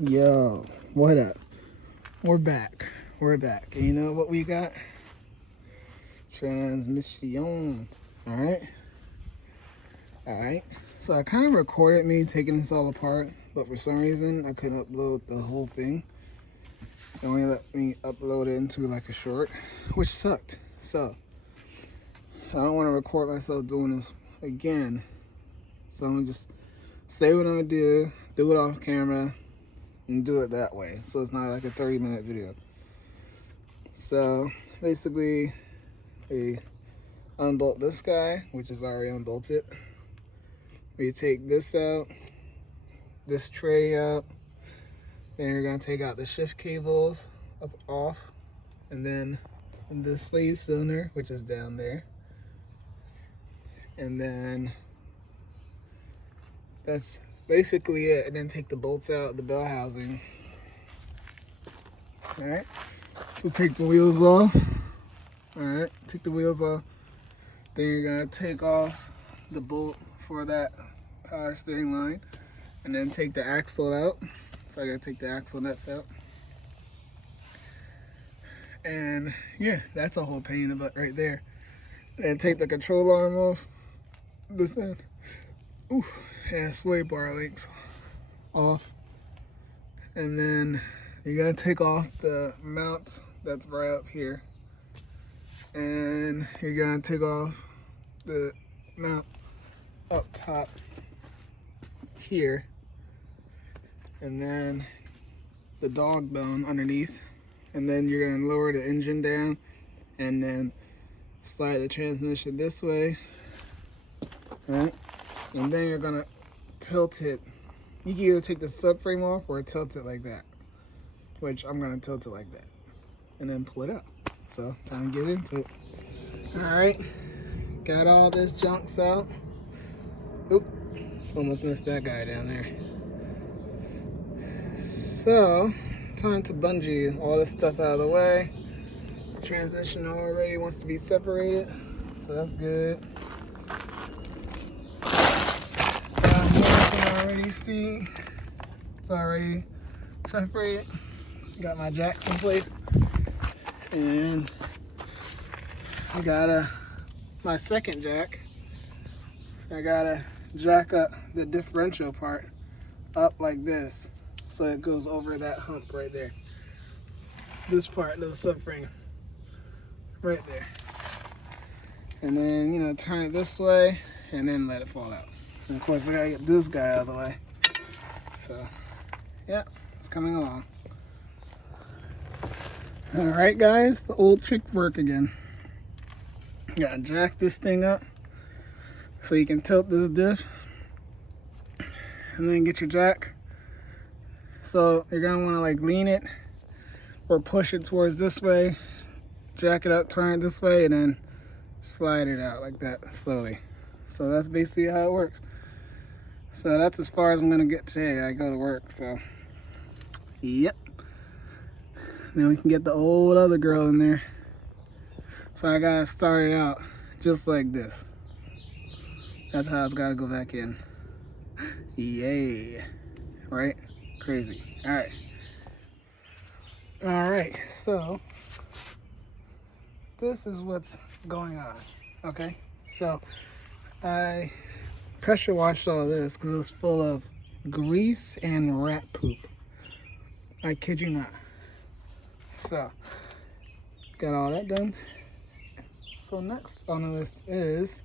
Yo, what up? We're back. We're back. And you know what we got? Transmission. Alright? Alright. So I kind of recorded me taking this all apart, but for some reason I couldn't upload the whole thing. It only let me upload it into like a short, which sucked. So I don't want to record myself doing this again. So I'm gonna just say what I'm gonna do it off camera, and do it that way, so it's not like a 30-minute video. So basically, we unbolt this guy, which is already unbolted. We take this out, this tray out. Then you're gonna take out the shift cables off, and then the slave cylinder, which is down there. And then that's basically it. And then take the bolts out, the bell housing. All right. So take the wheels off. All right. Take the wheels off. Then you're gonna take off the bolt for that power steering line, and then take the axle out. So I gotta take the axle nuts out. And yeah, that's a whole pain in the butt right there. And take the control arm off. This end. Ooh, and sway bar links off. And then you're gonna take off the mount that's right up here. And you're gonna take off the mount up top here. And then the dog bone underneath. And then you're gonna lower the engine down and then slide the transmission this way. Right? And then you're gonna tilt it. You can either take the subframe off or tilt it like that, which I'm gonna tilt it like that, and then pull it up. So time to get into it. All right, got all this junks out. Oop, almost missed that guy down there. So time to bungee all this stuff out of the way. The transmission already wants to be separated, so that's good. You can already see it's already separated. Got my jacks in place, and I got my second jack. I gotta jack up the differential part up like this, so it goes over that hump right there. This part of the subframe, right there. And then turn it this way, and then let it fall out. And of course, I gotta get this guy out of the way. So, yeah, it's coming along. All right, guys, the old trick work again. You gotta jack this thing up so you can tilt this diff, and then get your jack. So you're gonna wanna like lean it or push it towards this way, jack it up, turn it this way, and then slide it out like that slowly. So that's basically how it works. So that's as far as I'm gonna get today. I go to work, so yep. Then we can get the old other girl in there. So I gotta start it out just like this. That's how it's gotta go back in. Yay. Right? Crazy. Alright. Alright, so this is what's going on. Okay? So I pressure washed all this because it was full of grease and rat poop. I kid you not. So got all that done. So next on the list is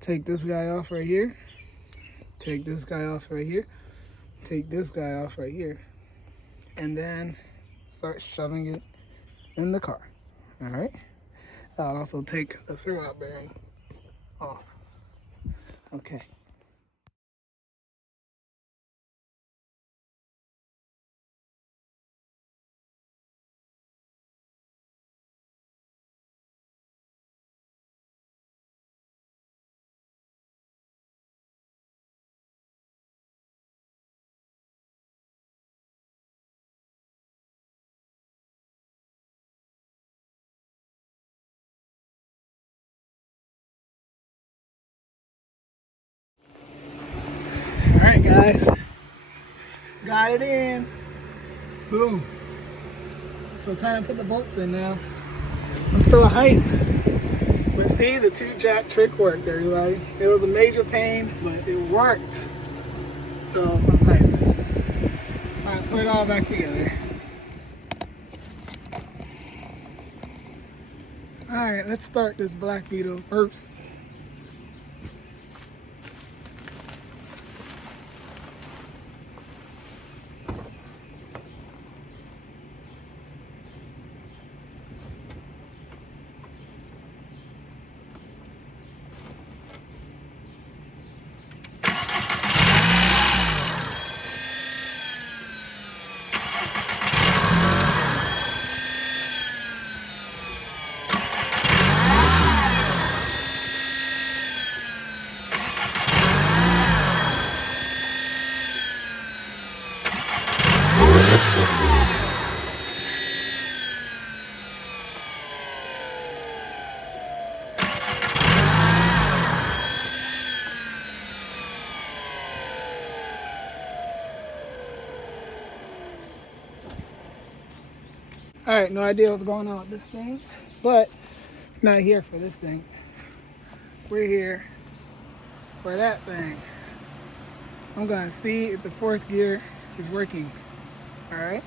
take this guy off right here, take this guy off right here, take this guy off right here, and then start shoving it in the car. All right. I'll also take the throwout bearing off. Okay. All right, guys. Got it in. Boom. So time to put the bolts in now. I'm so hyped. But see, the 2-jack trick worked, everybody. It was a major pain, but it worked. So I'm hyped. Time to put it all back together. Alright, let's start this black Beetle first. Alright, no idea what's going on with this thing, but not here for this thing. We're here for that thing. I'm gonna see if the 4th gear is working. Alright.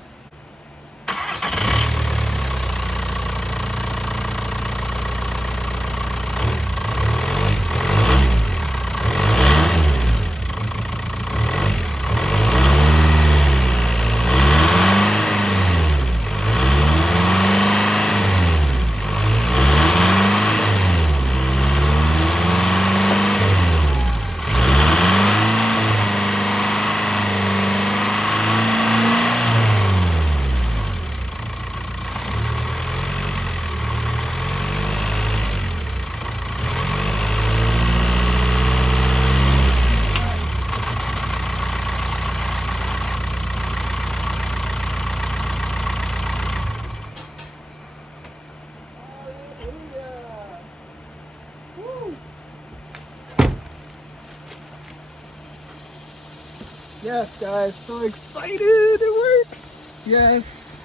Yes, guys, so excited, it works. Yes,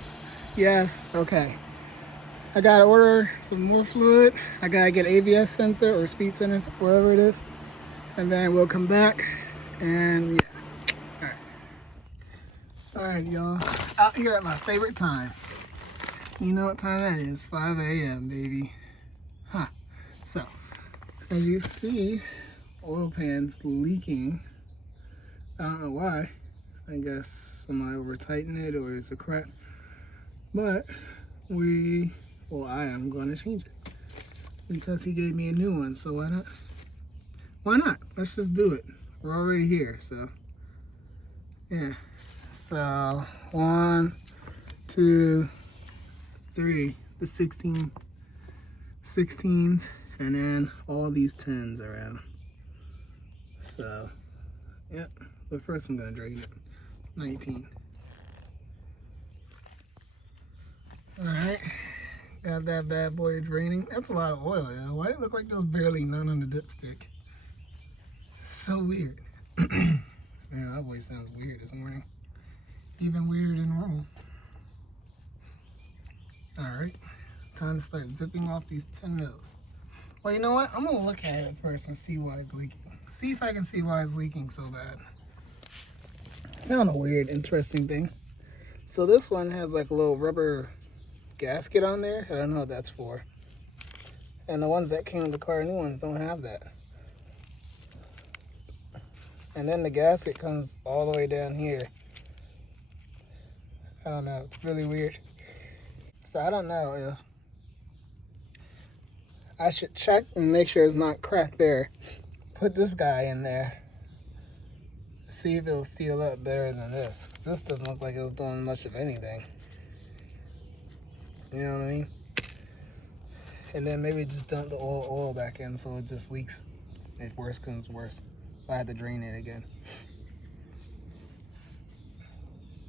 yes, okay. I gotta order some more fluid. I gotta get ABS sensor or speed sensor, wherever it is. And then we'll come back and yeah. All right, y'all, out here at my favorite time. You know what time that is, 5 a.m., baby. Huh, so, as you see, oil pan's leaking. I don't know why. I guess somebody over tightened it or it's a crack. But I am going to change it because he gave me a new one. So why not? Why not? Let's just do it. We're already here. So yeah. So 1, 2, 3. The 16s, and then all these 10s around. So yep. But first I'm gonna drain it. 19. Alright. Got that bad boy draining. That's a lot of oil, yeah. Why did it look like there was barely none on the dipstick? So weird. Man, that voice sounds weird this morning. Even weirder than normal. Alright. Time to start zipping off these 10 mils. Well, you know what? I'm gonna look at it first and see why it's leaking. See if I can see why it's leaking so bad. Found a weird, interesting thing. So this one has like a little rubber gasket on there. I don't know what that's for. And the ones that came with the car, new ones, don't have that. And then the gasket comes all the way down here. I don't know. It's really weird. So I don't know if I should check and make sure it's not cracked there. Put this guy in there. See if it'll seal up better than this. 'Cause this doesn't look like it was doing much of anything. You know what I mean? And then maybe just dump the oil back in so it just leaks. If worse comes worse, I have to drain it again.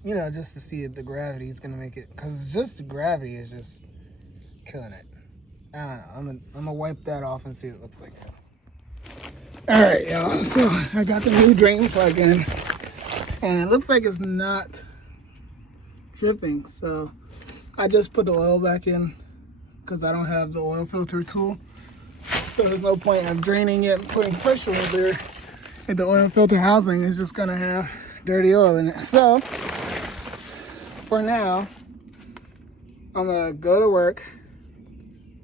You know, just to see if the gravity is gonna make it. Because it's just the gravity is just killing it. I don't know. I'm gonna wipe that off and see what it looks like. All right, y'all. So I got the new drain plug in, and it looks like it's not dripping. So I just put the oil back in because I don't have the oil filter tool. So there's no point of draining it and putting pressure over there. If the oil filter housing is just gonna have dirty oil in it. So for now, I'm gonna go to work.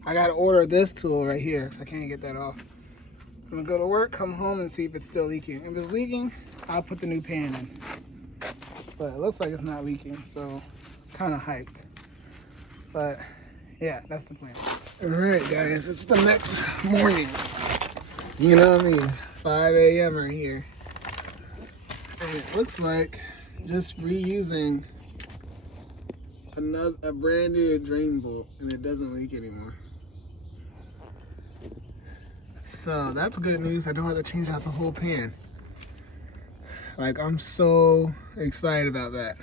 I gotta order this tool right here because I can't get that off. I'm gonna go to work, come home, and see if it's still leaking. If it's leaking, I'll put the new pan in. But it looks like it's not leaking, so kind of hyped. But yeah, that's the plan. All right, guys, it's the next morning. You know what I mean? 5 a.m. right here. And it looks like just reusing a brand new drain bolt, and it doesn't leak anymore. So that's good news. I don't have to change out the whole pan. Like, I'm so excited about that.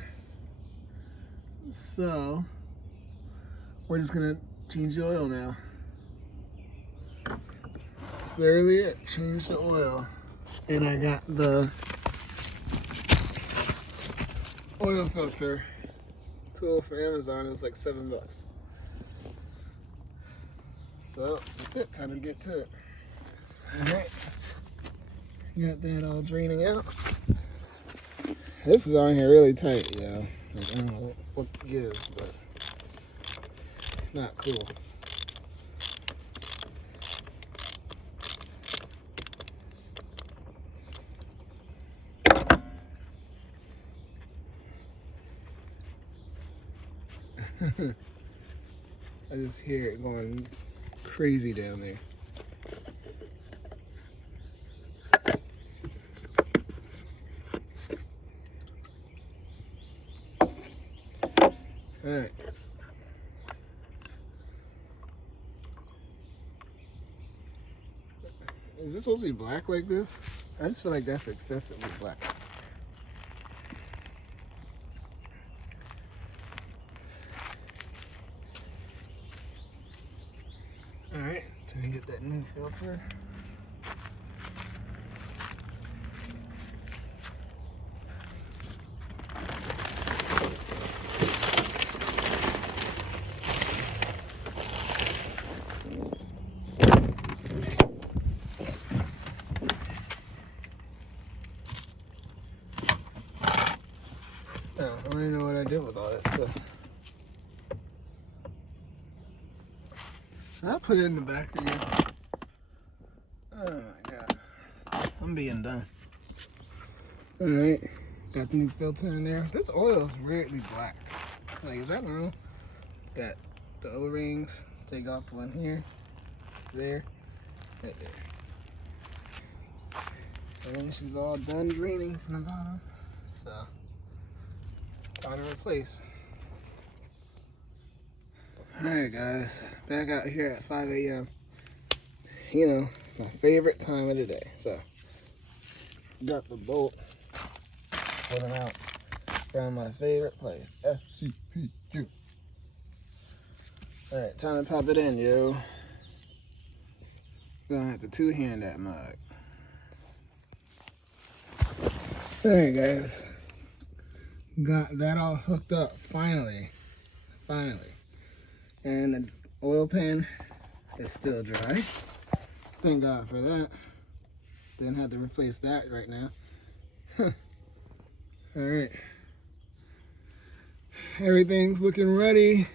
So we're just gonna change the oil now. That's literally it. Change the oil. And I got the oil filter tool for Amazon. It was like $7. So that's it. Time to get to it. Alright, got that all draining out. This is on here really tight, yeah. Like, I don't know what gives, but not cool. I just hear it going crazy down there. All right. Is this supposed to be black like this? I just feel like that's excessively black. All right, time to get that new filter. I don't really know what I did with all that stuff. I put it in the back again. Oh my god. I'm being done. Alright. Got the new filter in there. This oil is weirdly black. Like, is that normal? Got the O-rings. Take off the one here. There. Right there. And she's all done draining from the bottom. So, time to replace. Alright guys, back out here at 5 a.m. You know, my favorite time of the day. So, got the bolt, pulling out from my favorite place, FCPQ. Alright, time to pop it in, yo. Gonna have to two-hand that mug. Alright guys, got that all hooked up, finally. And the oil pan is still dry. Thank God for that. Didn't have to replace that right now. Alright. Everything's looking ready.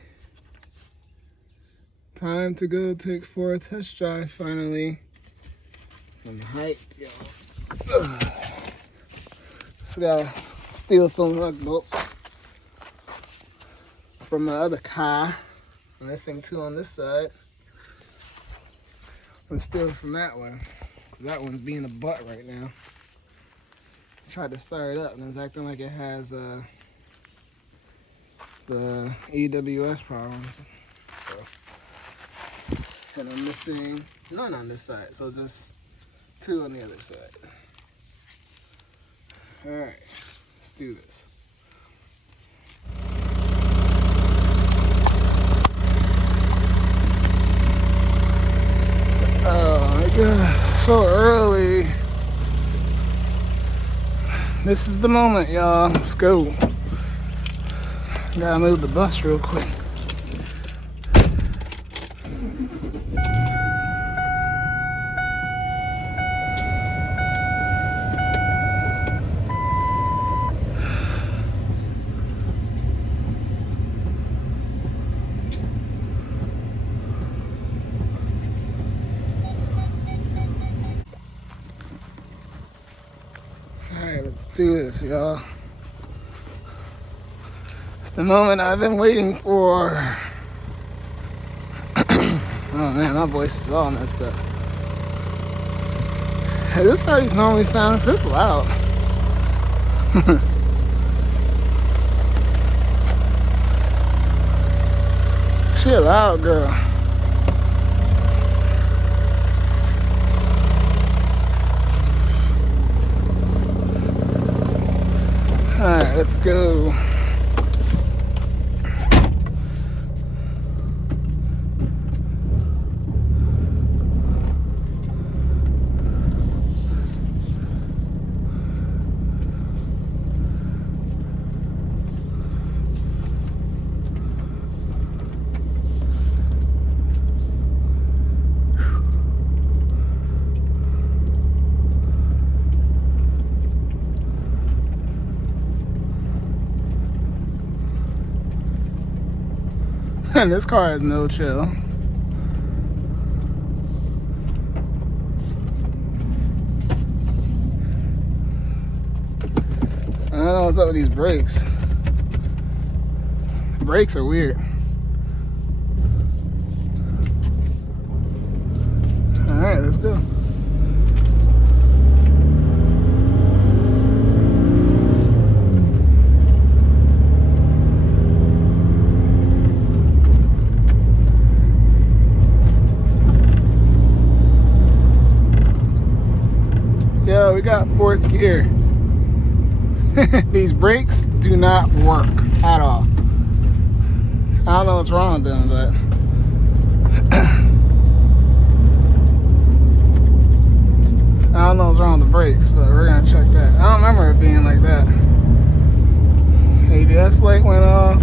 Time to go take for a test drive finally. I'm hyped, yo. So gotta steal some lug bolts from my other car. And this thing too on this side. I'm stealing from that one. That one's being a butt right now. Tried to start it up and it's acting like it has the AWS problems. So, and I'm missing none on this side, so just two on the other side. Alright, let's do this. Oh my god, so early. This is the moment, y'all. Let's go. Gotta move the bus real quick. Alright, let's do this, y'all. It's the moment I've been waiting for. Oh man, my voice is all messed up. Hey, this how these normally sounds this loud. She a loud girl. Alright, let's go. And this car has no chill. I don't know what's up with these brakes. The brakes are weird. Alright, let's go. Yo, we got fourth gear. These brakes do not work at all. I don't know what's wrong with them, but I don't know what's wrong with the brakes, but we're gonna check that. I don't remember it being like that. ABS light went off.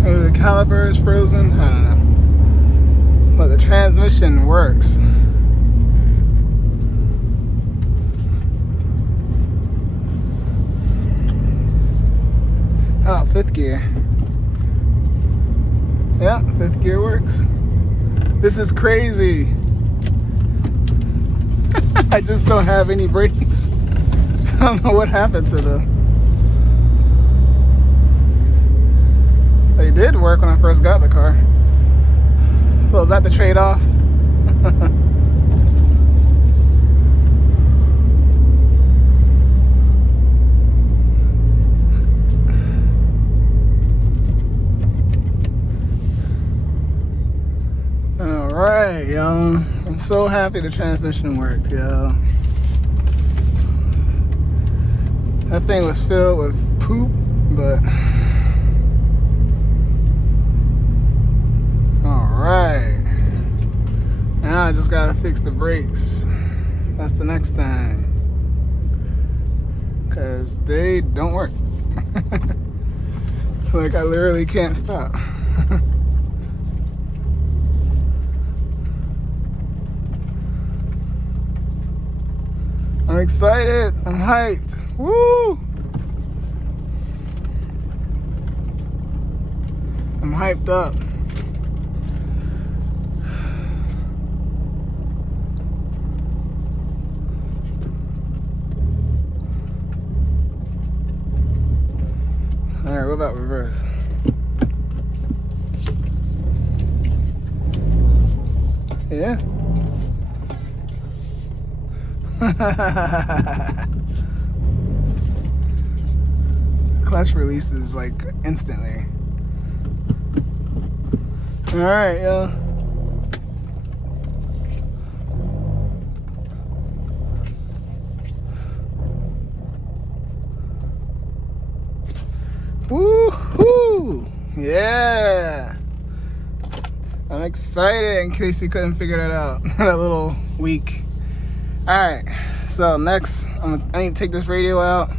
Maybe the caliper is frozen. I don't know. But the transmission works. Oh, fifth gear. Yeah, fifth gear works. This is crazy. I just don't have any brakes. I don't know what happened to them. They did work when I first got the car. So is that the trade-off? Alright, y'all. I'm so happy the transmission worked, y'all. That thing was filled with poop, but alright. Now I just gotta fix the brakes. That's the next thing. Cause they don't work. Like I literally can't stop. I'm excited. I'm hyped. Woo! I'm hyped up. All right, what about reverse? Yeah. Clutch releases like instantly. All right, y'all. Woo-hoo! Yeah! I'm excited in case you couldn't figure that out. That little weak Alright, so next, I need to take this radio out.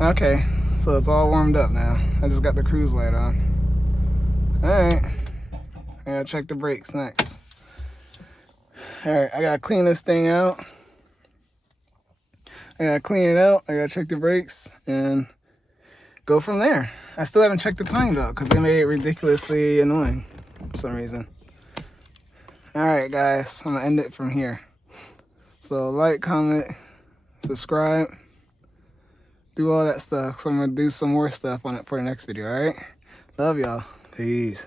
Okay, so it's all warmed up now. I just got the cruise light on. Alright, I gotta check the brakes next. Alright, I gotta clean this thing out. I gotta clean it out, I gotta check the brakes, and go from there. I still haven't checked the time though, because they made it ridiculously annoying for some reason. Alright guys, I'm gonna end it from here. So like, comment, subscribe, do all that stuff. So I'm gonna do some more stuff on it for the next video, alright? Love y'all. Peace.